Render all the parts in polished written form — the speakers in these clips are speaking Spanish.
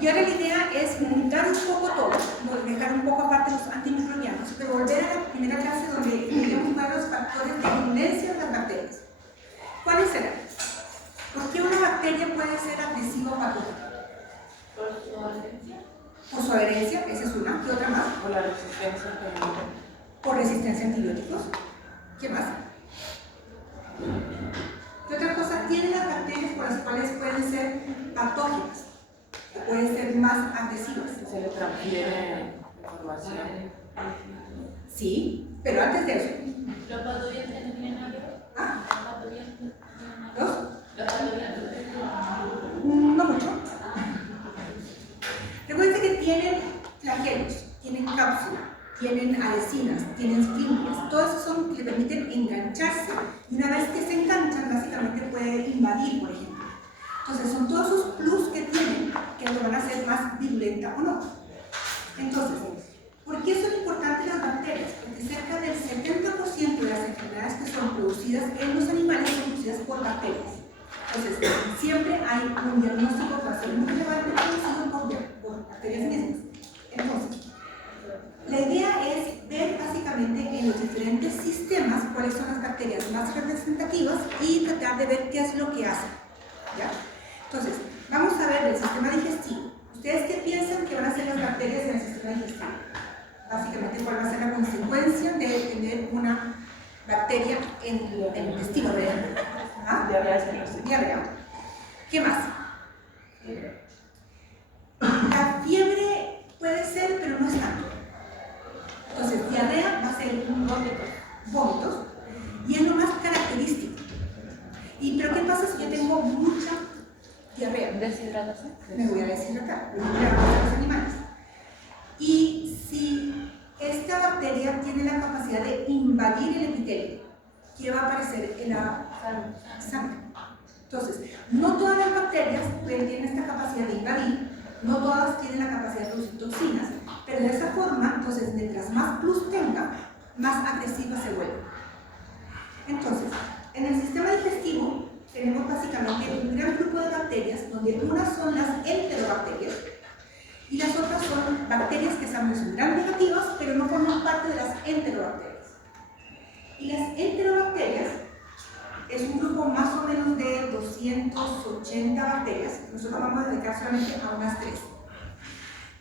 Y ahora la idea es juntar un poco todo, dejar un poco aparte los antimicrobianos, pero volver a la primera clase donde queríamos ver los factores de virulencia de las bacterias. ¿Cuáles serán? ¿Por qué una bacteria puede ser agresiva o patógena? Por su adherencia. Por su adherencia, esa es una. ¿Qué otra más? Por la resistencia antibiótica. Por resistencia a antibióticos. ¿Qué más? ¿Qué otra cosa tienen las bacterias por las cuales pueden ser patógenas? Que pueden ser más agresivas. Se le transfiere información. Sí, pero antes de eso. ¿Los patógenos no tienen nada que ver? ¿Ah? ¿Los patógenos no tienen nada que ver? ¿Dos? ¿Los patógenos? No mucho. Recuerden que tienen flagelos, tienen cápsula, tienen adhesinas, tienen fimbrias. Todos esos son que le permiten engancharse. Y una vez que se enganchan, básicamente puede invadir, por ejemplo. Entonces, son todos esos plus que tienen que lo van a hacer más virulenta o no. Entonces, ¿por qué son importantes las bacterias? Porque cerca del 70% de las enfermedades que son producidas en los animales son producidas por bacterias. Entonces, siempre hay un diagnóstico que va a ser muy relevante producido por bacterias mismas. Entonces, la idea es ver básicamente en los diferentes sistemas cuáles son las bacterias más representativas y tratar de ver qué es lo que hacen. ¿Ya? Entonces, vamos a ver el sistema digestivo. ¿Ustedes qué piensan que van a ser las bacterias en el sistema digestivo? Básicamente, ¿cuál va a ser la consecuencia de tener una bacteria en el intestino, por ejemplo? ¿Ah? Diarrea. ¿Qué más? La fiebre puede ser, pero no es tanto. Entonces, diarrea va a ser vómitos, y es lo más característico. ¿Pero qué pasa si yo tengo mucha diarrea? ¿Deshidratación? Me voy a deshidratar, me voy a matar a los animales. Y si esta bacteria tiene la capacidad de invadir el epitelio, ¿qué va a aparecer en la sangre? Entonces, no todas las bacterias tienen esta capacidad de invadir, no todas tienen la capacidad de producir toxinas, pero de esa forma, entonces, mientras más plus tenga, más agresiva se vuelve. Entonces, en el sistema digestivo tenemos básicamente un gran grupo de bacterias, donde unas son las enterobacterias y las otras son bacterias que son gram negativas, pero no forman parte de las enterobacterias. Y las enterobacterias es un grupo más o menos de 280 bacterias. Nosotros vamos a dedicar solamente a unas 3.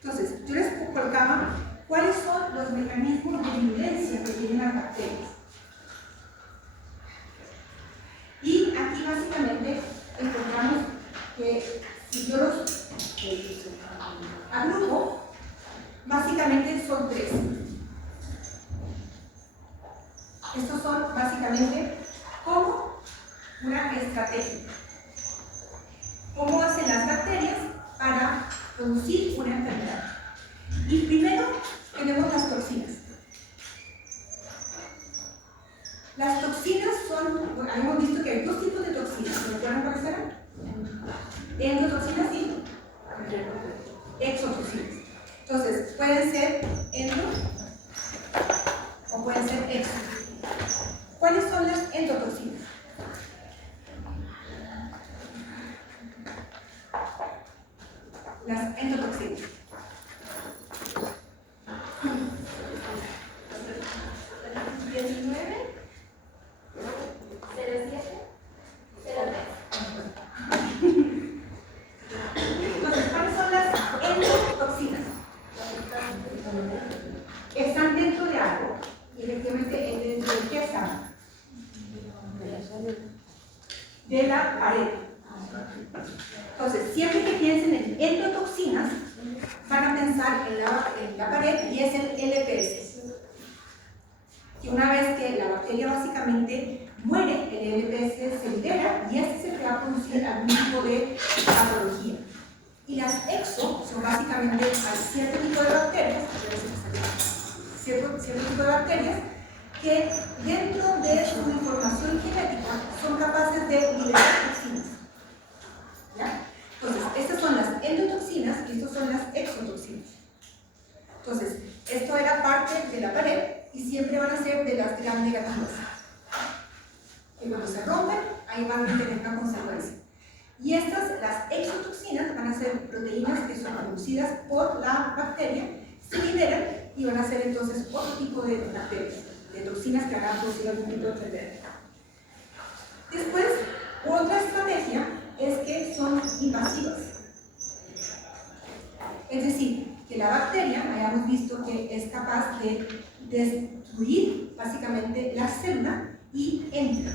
Entonces, yo les colocaba cuáles son los mecanismos de virulencia que tienen las bacterias. Y aquí básicamente encontramos que si yo los agrupo, básicamente son 3. Estos son básicamente como una estrategia. ¿Cómo hacen las bacterias para producir una enfermedad? Y primero tenemos las toxinas. Las toxinas son, bueno, hemos visto que hay 2 tipos de toxinas. ¿Se recuerdan cuáles eran? Endotoxinas y exotoxinas. Entonces, pueden ser endo o pueden ser exo. ¿Cuáles son las endotoxinas? Las endotoxinas. Entonces, ¿cuáles son las endotoxinas? Están dentro de algo. Y efectivamente, ¿dentro de qué están? De la pared. Entonces, siempre que piensen en endotoxinas, van a pensar en la pared y es el LPS. Que una vez que la bacteria básicamente muere, el LPS se libera y este es el que va a producir algún tipo de patología. Y las exo son básicamente cierto tipo de bacterias, cierto tipo de bacterias que dentro de su información genética son capaces de liberar toxinas. ¿Ya? Entonces, estas son las endotoxinas y estas son las exotoxinas. Entonces, esto era parte de la pared y siempre van a ser de las gram negativas. Y cuando se rompen, ahí van a tener una consecuencia. Y estas, las exotoxinas, van a ser proteínas que son producidas por la bacteria, se liberan y van a ser entonces otro tipo de bacterias, de toxinas que van a producir algún tipo de enfermedad. Después, otra estrategia es que son invasivas. Es decir, que la bacteria, hayamos visto que es capaz de destruir básicamente la célula y entra.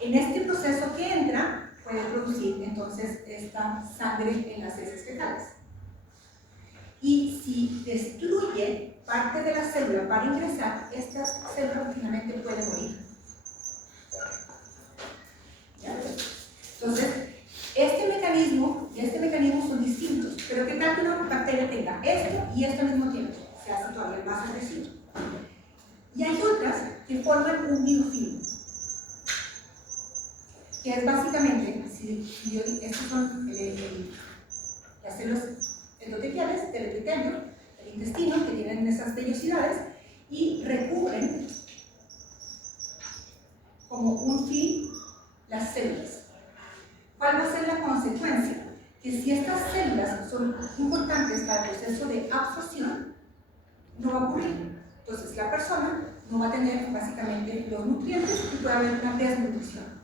En este proceso que entra, puede producir entonces esta sangre en las heces fecales. Y si destruye parte de la célula para ingresar, estas células finalmente pueden morir. ¿Ya? Entonces, este mecanismo y este mecanismo son distintos, pero ¿qué tal que una bacteria tenga esto y esto al mismo tiempo? Se hace todavía más agresivo. Y hay otras que forman un biofilm, que es básicamente, estos son las células endoteliales del epitelio, del intestino, que tienen esas vellosidades y recubren como un film las células. ¿Cuál va a ser la consecuencia? Que si estas células son importantes para el proceso de absorción, no va a ocurrir. Entonces la persona no va a tener básicamente los nutrientes y puede haber una desnutrición.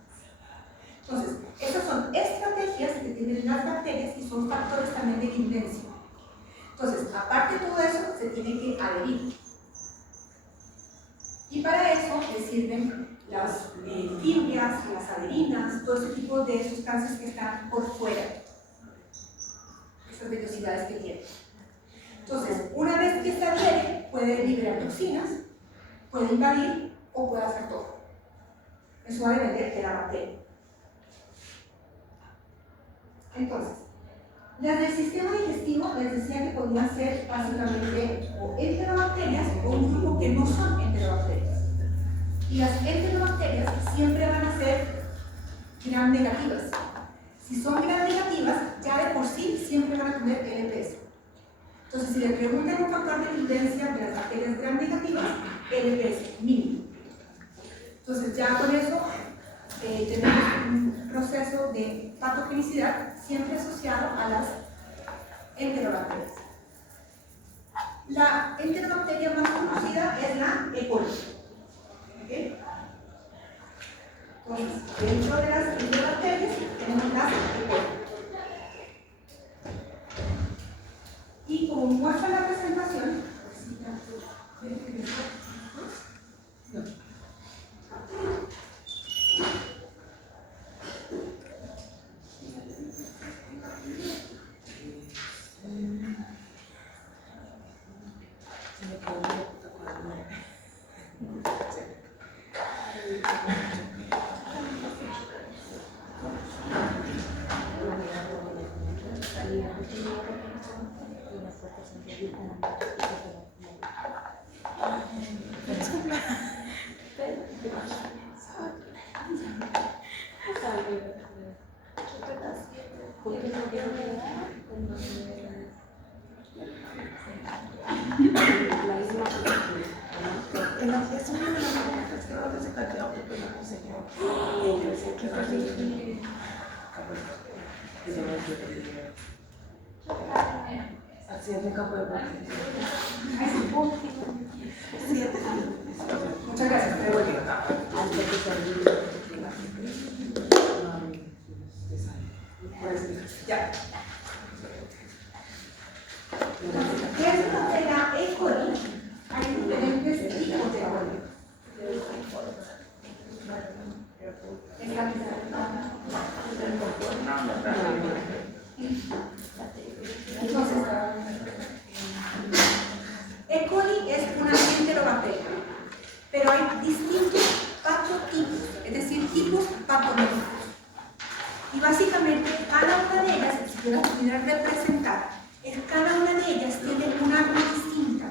Entonces, esas son estrategias que tienen las bacterias y son factores también de virulencia. Entonces, aparte de todo eso, se tiene que adherir. Y para eso les sirven las fimbrias, las adherinas, todo ese tipo de sustancias que están por fuera, esas vellosidades que tienen. Entonces, una vez que se adhiere, puede liberar toxinas, puede invadir o puede hacer todo. Eso va a depender de la bacteria. Entonces, las del sistema digestivo les decía que podían ser básicamente o enterobacterias o un grupo que no son enterobacterias. Y las enterobacterias siempre van a ser gram negativas. Si son gram negativas, ya de por sí siempre van a tener LPS. Entonces, si le preguntan un factor de virulencia de las bacterias gram negativas, LPS mínimo. Entonces, ya con eso tenemos un proceso de patogenicidad siempre asociado a las enterobacterias. La enterobacteria más conocida es la E. coli. ¿Okay? Entonces, dentro de las enterobacterias tenemos las E. coli. Y como muestra la presentación, muchas gracias. Ya. Dentro de la E. coli hay diferentes tipos de E. coli. Entonces, E. coli es una enterobacteria, pero hay distintos patotipos, es decir, tipos patológicos. Y básicamente cada una de ellas, si yo las pudiera representar, cada una de ellas tiene un arma distinta.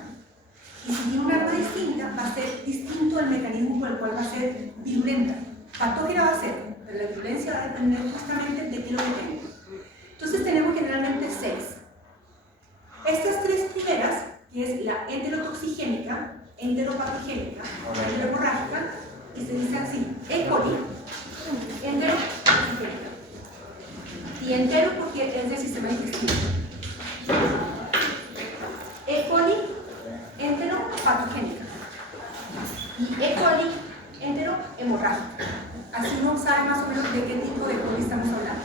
Y si tiene un arma distinta, va a ser distinto el mecanismo por el cual va a ser virulenta. Patógena va a ser, pero la virulencia va a depender justamente de qué lo que tenga. Entonces tenemos generalmente 6. Estas 3 primeras, que es la enterotoxigénica, enteropatogénica, enterohemorrágica, y se dice así: E. coli, enterotoxigénica, porque es del sistema intestinal. E. coli enteropatogénica y E. coli enterohemorrágica. Así uno sabe más o menos de qué tipo de coli estamos hablando.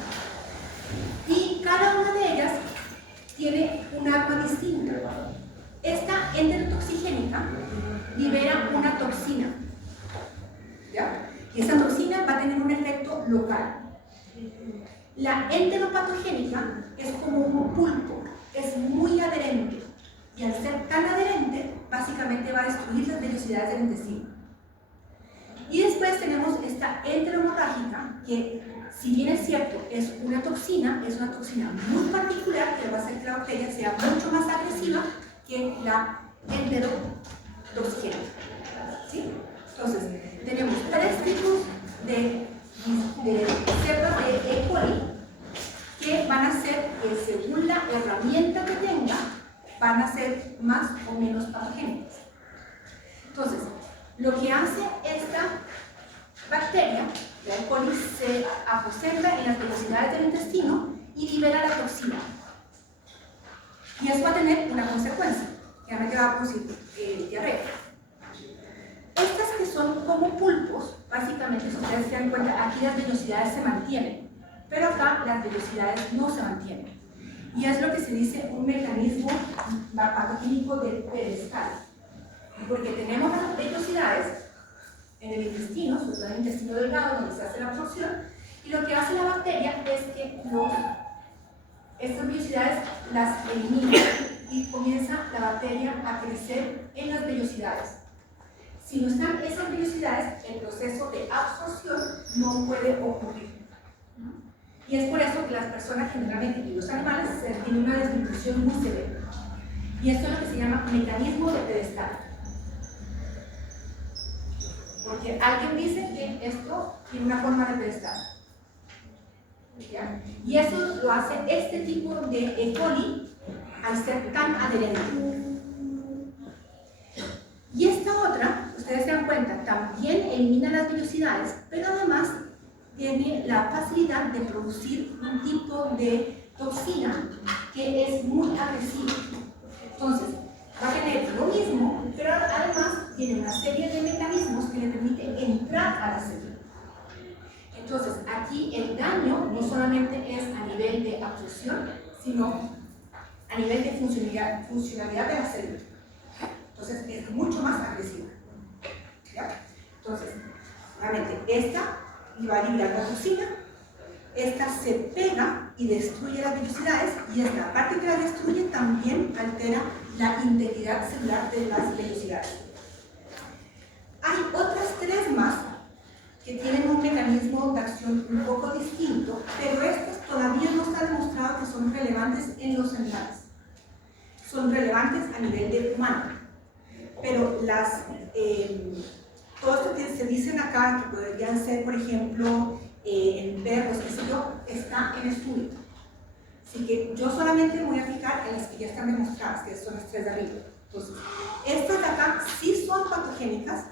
Y cada una de ellas tiene un arma distinta. Esta enterotoxigénica libera una toxina, ¿ya? Y esa toxina va a tener un efecto local. La enteropatogénica es como un pulpo, es muy adherente, y al ser tan adherente, básicamente va a destruir las vellosidades del intestino. Y después tenemos esta enterohemorrágica, que si bien es cierto, es una toxina muy particular que va a hacer que la bacteria sea mucho más agresiva que la enterotoxigénica. ¿Sí? Entonces, tenemos 3 tipos de cepas de E. coli que van a ser, según la herramienta que tenga, van a ser más o menos patogénicas. Entonces, lo que hace esta bacteria, la E. coli, se aposenta en las velocidades del intestino y libera la toxina. Y eso va a tener una consecuencia, que va a producir diarrea. Estas que son como pulpos, básicamente, si ustedes se dan cuenta, aquí las vellosidades se mantienen, pero acá las vellosidades no se mantienen. Y es lo que se dice un mecanismo patogénico de pedestal. Porque tenemos las vellosidades en el intestino, sobre todo en el intestino delgado, donde se hace la absorción, y lo que hace la bacteria es que estas vellosidades las elimina y comienza la bacteria a crecer en las vellosidades. Si no están esas vellosidades, el proceso de absorción no puede ocurrir. Y es por eso que las personas generalmente y los animales tienen una desnutrición muy severa. Y esto es lo que se llama mecanismo de pedestal. Porque alguien dice que esto tiene una forma de pedestal. ¿Ya? Y eso lo hace este tipo de E. coli al ser tan adherente. Y esta otra, ustedes se dan cuenta, también elimina las vellosidades, pero además tiene la facilidad de producir un tipo de toxina que es muy agresiva. Entonces, va a tener lo mismo, pero además tiene una serie de mecanismos que le permiten entrar a la célula. Entonces, aquí el daño no solamente es a nivel de absorción, sino a nivel de funcionalidad de la célula. Entonces, es mucho más agresiva. ¿Ya? Entonces, nuevamente, esta va a liberar la toxina, esta se pega y destruye las vellosidades, y esta, aparte que la destruye, también altera la integridad celular de las vellosidades. Hay otras 3 más que tienen un mecanismo de acción un poco distinto, pero estas todavía no está demostrado que son relevantes en los animales. Son relevantes a nivel de humano. Pero todo esto que se dicen acá, que podrían ser, por ejemplo, en perros, qué sé yo, está en estudio. Así que yo solamente me voy a fijar en las que ya están demostradas, que son las 3 de arriba. Entonces, estas de acá sí son patogénicas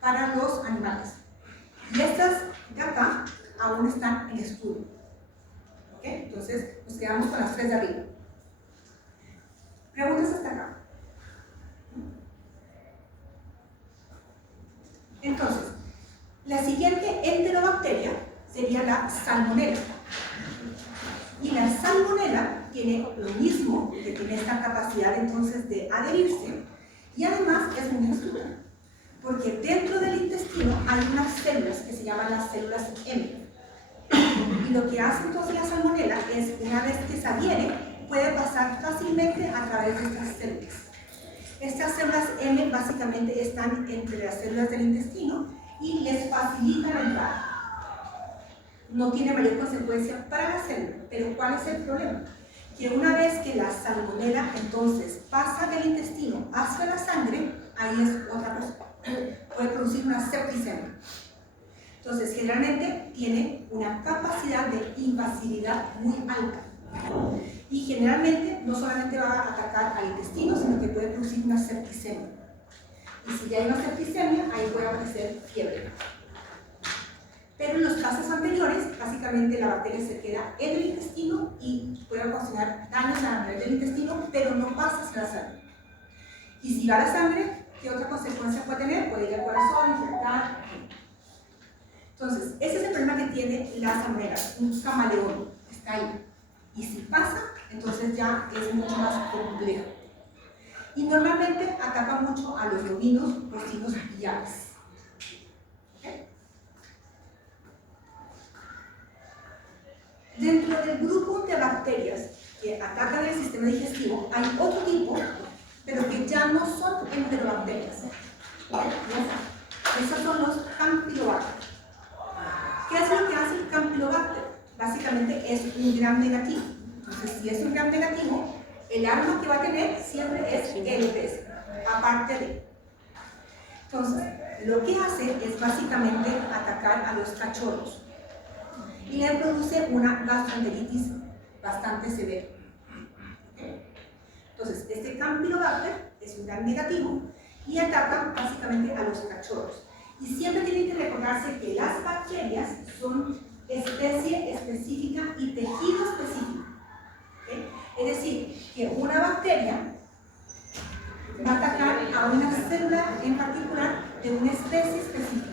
para los animales. Y estas de acá aún están en estudio. ¿Ok? Entonces, nos quedamos con las 3 de arriba. Preguntas hasta acá. Entonces, la siguiente enterobacteria sería la salmonela. Y la salmonela tiene lo mismo, que tiene esta capacidad entonces de adherirse, y además es muy astuta, porque dentro del intestino hay unas células que se llaman las células M. Y lo que hace entonces la salmonela es, una vez que se adhiere, puede pasar fácilmente a través de estas células. Estas células M básicamente están entre las células del intestino y les facilitan la entrada. No tiene mayor consecuencia para la célula, pero ¿cuál es el problema? Que una vez que la salmonela entonces pasa del intestino hacia la sangre, ahí es otra cosa. Puede producir una septicemia. Entonces, generalmente tiene una capacidad de invasividad muy alta. Y generalmente no solamente va a atacar al intestino, sino que puede producir una septicemia. Y si ya hay una septicemia, ahí puede aparecer fiebre. Pero en los casos anteriores, básicamente la bacteria se queda en el intestino y puede ocasionar daños a nivel del intestino, pero no pasa hacia la sangre. Y si va a la sangre, ¿qué otra consecuencia puede tener? Puede ir al corazón, infectar. Entonces, ese es el problema que tiene la salmonela, un camaleón, está ahí. Y si pasa, entonces ya es mucho más complejo. Y normalmente ataca mucho a los bovinos, porcinos y aves. ¿Okay? Dentro del grupo de bacterias que atacan el sistema digestivo, hay otro tipo, pero que ya no son enterobacterias. Esos son los Campylobacter. ¿Qué es lo que hace el Campylobacter? Básicamente es un gram negativo. Entonces, si es un gram negativo, el arma que va a tener siempre es el pez, aparte de. Entonces, lo que hace es básicamente atacar a los cachorros y le produce una gastroenteritis bastante severa. ¿Okay? Entonces, este Campylobacter es un gram negativo y ataca básicamente a los cachorros. Y siempre tienen que recordarse que las bacterias son especie específica y tejido específico. ¿Okay? Es decir, que una bacteria va a atacar a una célula en particular de una especie específica.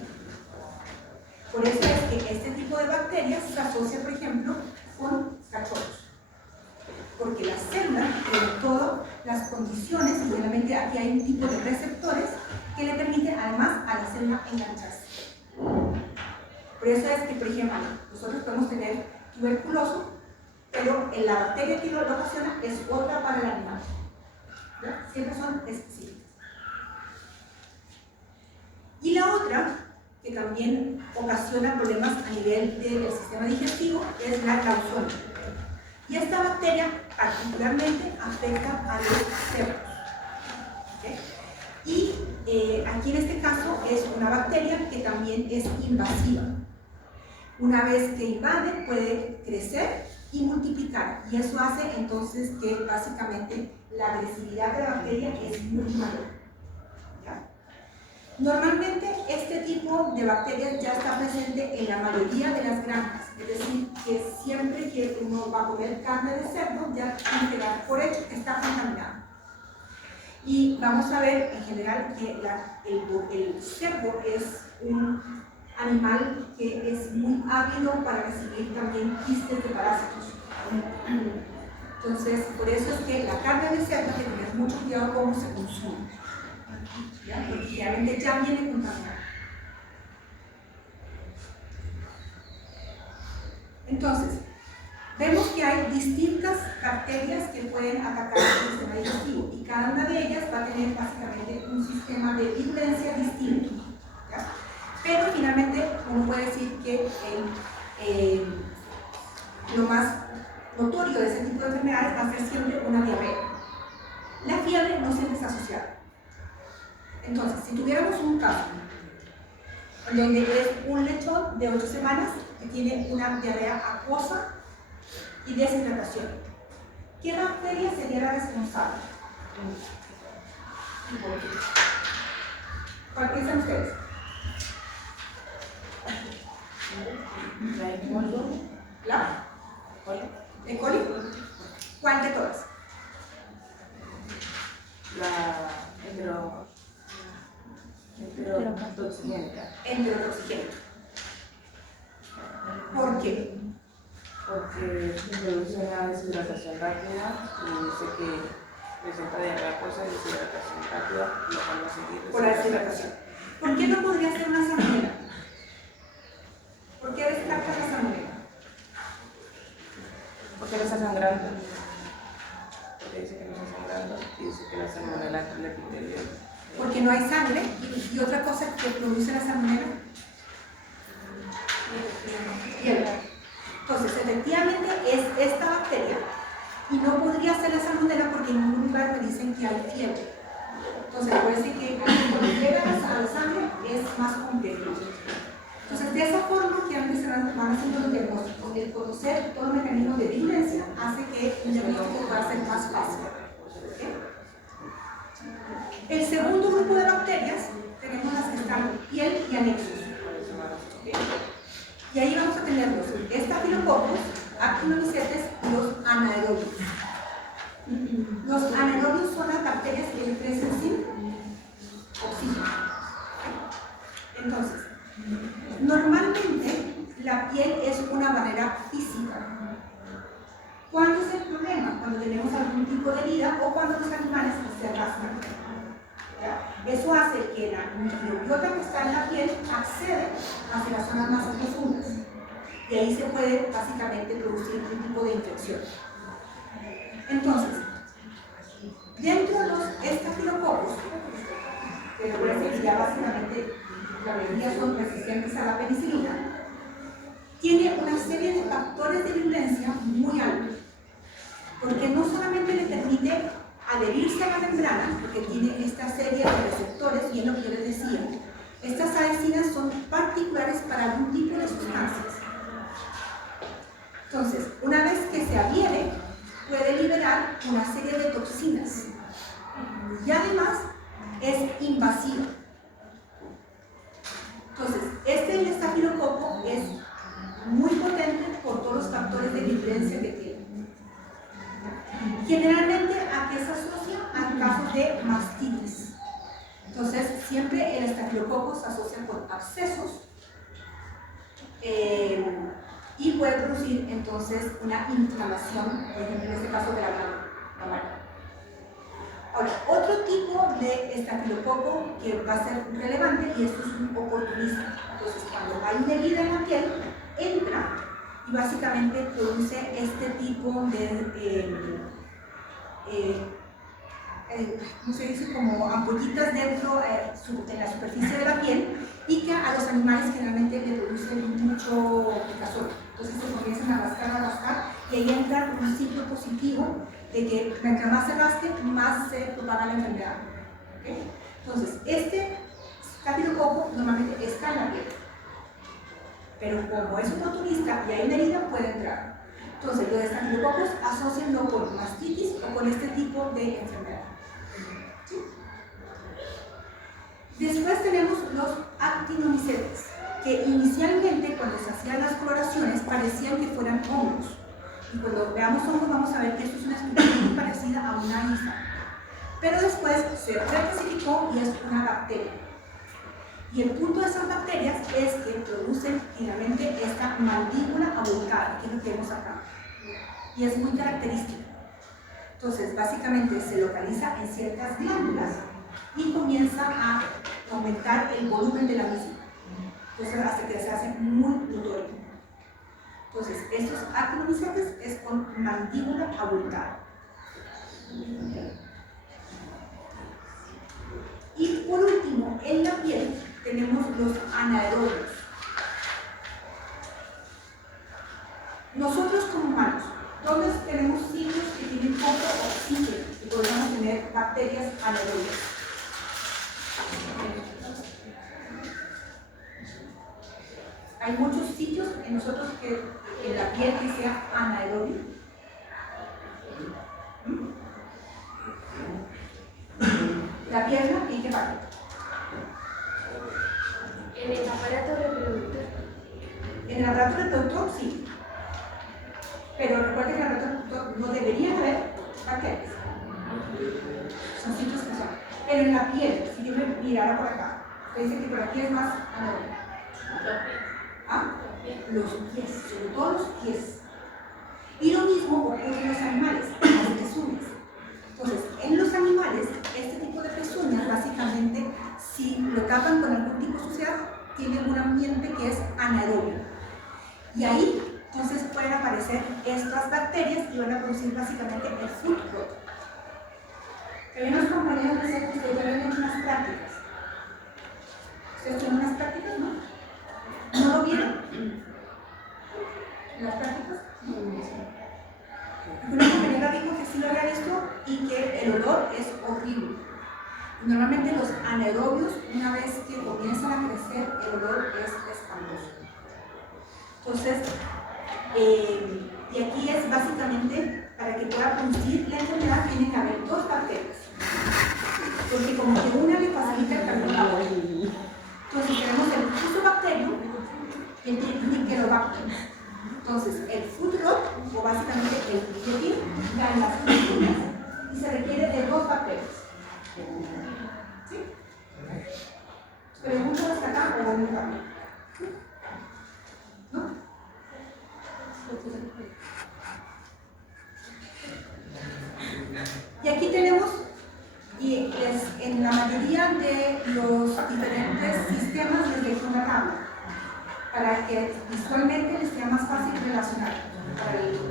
Por eso es que este tipo de bacterias se asocia, por ejemplo, con cachorros. Porque la célula tiene todas las condiciones, y realmente aquí hay un tipo de receptores que le permiten además a la célula engancharse. Por eso es que, por ejemplo, nosotros podemos tener tuberculoso, pero la bacteria que lo ocasiona es otra para el animal. ¿Ya? Siempre son específicas. Y la otra, que también ocasiona problemas a nivel del sistema digestivo, es la Clausona. Y esta bacteria particularmente afecta a los cerdos. ¿Okay? Y aquí en este caso es una bacteria que también es invasiva. Una vez que invade puede crecer y multiplicar, y eso hace entonces que básicamente la agresividad de la bacteria es mucho mayor. ¿Ya? Normalmente este tipo de bacterias ya está presente en la mayoría de las granjas, es decir, que siempre que uno va a comer carne de cerdo ya tiene que dar por hecho que está contaminado. Y vamos a ver en general que el cerdo es un animal que es muy ávido para recibir también quistes de parásitos. Entonces, por eso es que la carne de cerdo hay que tener mucho cuidado cómo se consume, ¿ya? Porque realmente ya viene contaminada. Entonces, vemos que hay distintas bacterias que pueden atacar el sistema digestivo y cada una de ellas va a tener básicamente un sistema de virulencia distinto, ¿ya? Pero finalmente uno puede decir que lo más notorio de ese tipo de enfermedades va a ser siempre una diarrea. La fiebre no siempre está asociada. Entonces, si tuviéramos un caso en donde es un lechón de 8 semanas que tiene una diarrea acuosa y deshidratación, ¿qué bacteria sería la responsable? ¿Cuál piensan ustedes? ¿La? ¿E. coli? ¿Cuál de todas? La enterotoxigénica. Enterotoxigénica. ¿Por qué? Porque produce una deshidratación rápida y dice que presenta diarrea acuosa y deshidratación rápida, lo cual va a seguir. Por la deshidratación. ¿Por qué no podría ser una salmonela? ¿Por qué descartas la salmonela? Porque no está sangrando. Porque dice que no está sangrando y dice que la salmonela es el epitelio. Porque no hay sangre. ¿Y otra cosa que produce la salmonela? Hielo. Entonces, efectivamente es esta bacteria y no podría ser la salmonela porque en ningún lugar me dicen que hay fiebre. Entonces, parece que cuando llega a la sangre es más complejo. Entonces, de esa forma que antes van haciendo los diagnósticos, el conocer todos los mecanismos de virulencia hace que el diagnóstico pueda ser más fácil. ¿Okay? El segundo grupo de bacterias tenemos las que están piel y anexos. ¿Okay? Y ahí vamos a tener los estafilococos, actinomycetes y los anaerobios. Los anaerobios son las bacterias que crecen sin oxígeno. Entonces, normalmente la piel es una barrera física. ¿Cuándo es el problema? Cuando tenemos algún tipo de herida o cuando los animales se arrastran. Eso hace que la microbiota que está en la piel accede hacia las zonas más profundas. Y ahí se puede básicamente producir un tipo de infección. Entonces, dentro de los estafilococos, que recuerden que ya básicamente la mayoría son resistentes a la penicilina, tiene una serie de factores de virulencia muy altos, porque no solamente le permite adherirse a la membrana, porque tiene esta serie de receptores, y es lo que yo les decía, estas adhesinas son particulares para algún tipo de sustancias. Entonces, una vez que se adhiere, puede liberar una serie de toxinas, y además es invasiva. Entonces, el estafilococo es muy potente por todos los factores de virulencia que tiene. Generalmente, ¿a qué se asocia? A casos de mastitis. Entonces, siempre el estafilococo se asocia con abscesos y puede producir entonces una inflamación, por ejemplo, en este caso de la mano. Ahora, otro tipo de estafilococo que va a ser relevante, y esto es un oportunista. Entonces, cuando hay una herida en la piel, entra y básicamente produce este tipo de ¿cómo se dice? Como ampollitas dentro de la superficie de la piel, y que a los animales generalmente le producen mucho picazón. Entonces se comienzan a rascar, y ahí entra un ciclo positivo de que mientras más se rasque, más se propaga la enfermedad. ¿Okay? Entonces, este estafilococo normalmente está en la piel, pero como es oportunista y hay una herida, puede entrar. Entonces, los estafilococos asocianlo con mastitis o con este tipo de enfermedad. ¿Sí? Después tenemos los actinomycetes, que inicialmente cuando se hacían las coloraciones parecían que fueran hongos. Y cuando veamos hongos vamos a ver que esto es una estructura muy parecida a una hija. Pero después se reclasificó y es una bacteria. Y el punto de esas bacterias es que producen generalmente esta mandíbula abultada, que es lo que vemos acá. Y es muy característica. Entonces, básicamente se localiza en ciertas glándulas y comienza a aumentar el volumen de la misma. Entonces, hasta que se hace muy notorio. Entonces, estos actinomycetes es con mandíbula abultada. Y por último, en la piel tenemos los anaerobios. Nosotros como humanos, ¿dónde tenemos sitios que tienen poco oxígeno y podemos tener bacterias anaerobias? Hay muchos sitios en nosotros en la piel que sea anaerobio. La pierna, ¿y qué parte? En el aparato reproductor. En el aparato reproductor, sí. Pero recuerden que en el aparato reproductor no deberían haber bacterias. Son sitios que son. Pero en la piel, si yo me mirara por acá, te dice que por aquí es más anaerobio. ¿Ah? Los pies, sobre todo los pies. Y lo mismo ocurre en los animales, en las pezuñas. Entonces, en los animales, este tipo de pezuñas, básicamente, si lo tapan con algún tipo de suciedad, tienen un ambiente que es anaerobio. Y ahí, entonces, pueden aparecer estas bacterias y van a producir básicamente el food rot. Había unos compañeros que decían que ustedes ya habían hecho unas prácticas. ¿Ustedes tienen unas prácticas, no? ¿No lo vieron? ¿En las prácticas? Una compañera dijo que sí lo había visto y que el olor es horrible. Normalmente los anaerobios, una vez que comienzan a crecer, el olor es espantoso. Entonces, y aquí es básicamente, para que pueda producir la enfermedad, tienen que haber dos bacterias. Porque como que una le facilita el camino a la otra. Entonces tenemos el fusobacterium, y el Helicobacter. Entonces, el foot rot, o básicamente el pietín, va en las pulmones y se requiere de 2 bacterias. ¿Sí? ¿Preguntas hasta acá o vamos a ver? ¿No? Y aquí tenemos, en la mayoría de los diferentes sistemas les dejo una tabla para que visualmente les sea más fácil relacionar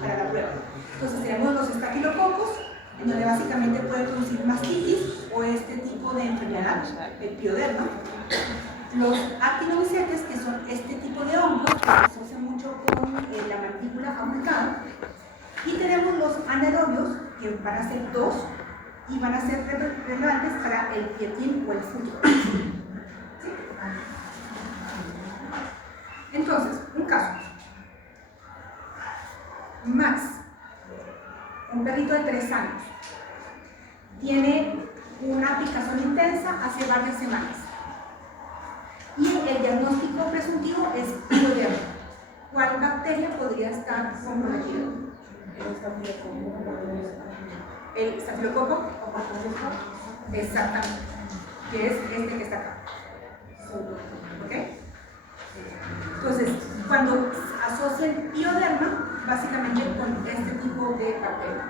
para la prueba. Entonces tenemos los estafilococos, en donde básicamente puede producir mastitis o este tipo de enfermedad, el pioderma. Los actinomycetes, que son este tipo de hongos que se asocian mucho con la mandíbula aumentada. Y tenemos los anaerobios, que van a ser 2 y van a ser relevantes para el pietín o el futuro. ¿Sí? Entonces, un caso. Max, un perrito de 3 años, tiene una picazón intensa hace varias semanas. Y el diagnóstico presuntivo es pioderma. ¿Cuál bacteria podría estar comprometida? El estafilococo. Exactamente. Que es este que está acá. ¿Ok? Entonces, cuando asocian pioderma, básicamente con este tipo de bacteria.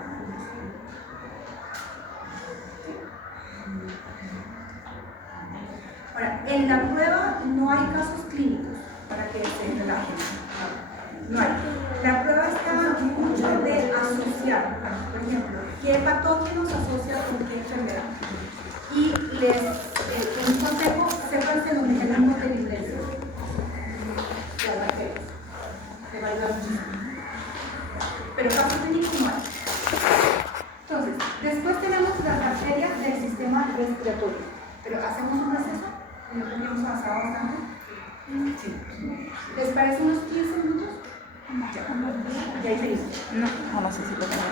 Ahora, en la prueba no hay casos clínicos para que se relajen. No hay. La prueba está mucho de asociar, por ejemplo, qué patógenos asocia con qué enfermedad. Y un consejo, sépanse los mecanismos de diferencia de las bacterias. Se va a ayudar muchísimo. Pero casos clínicos no hay. Entonces, después tenemos las bacterias del sistema respiratorio. Pero hacemos un receso, yo creo que hemos avanzado bastante. Sí. ¿Les parece unos 15 minutos? Ya, ya hice listo. No sé si lo tengo.